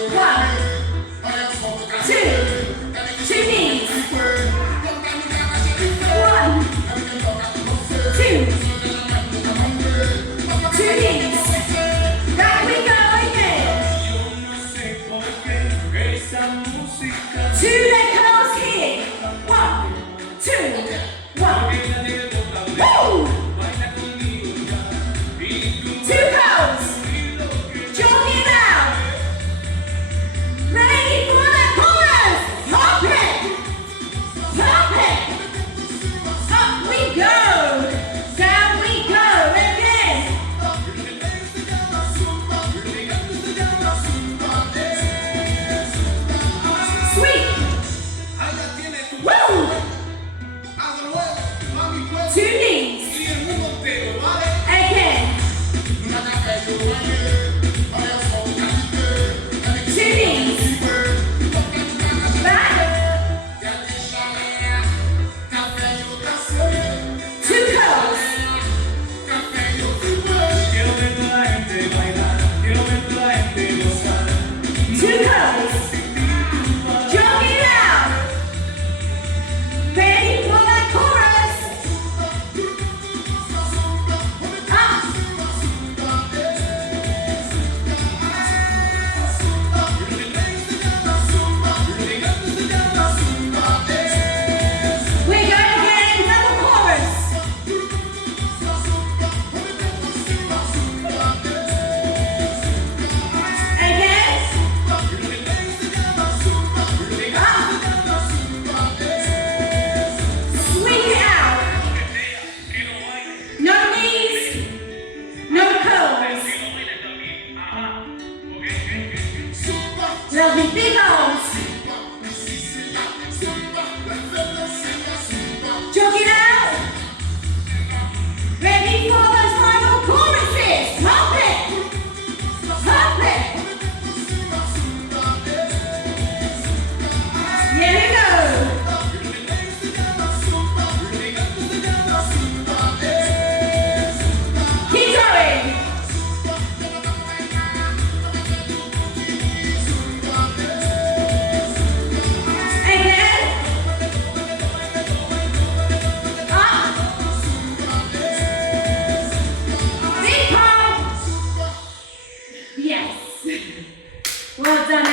Two knees. One, two. Two knees. Back we go again. Two leg curls here. One, two, one. Woo! Two curls. Jog it out. Ready for the chorus. Hop it. Hop it. Up we go. Down we go. Again. Sweet. Woo! Two knees. Again. Two knees. Back. Two curls. Two curls. Jog it out. Ready for that chorus. Up. We're going again, double chorus. Again. Up. Swing it out. No knees, no curls. Lovely big arms. Jog it out. Ready for those final choruses. Hop it. Hop it. Here we go. Keep going. Again. Up. Big pump. Yes. Well done.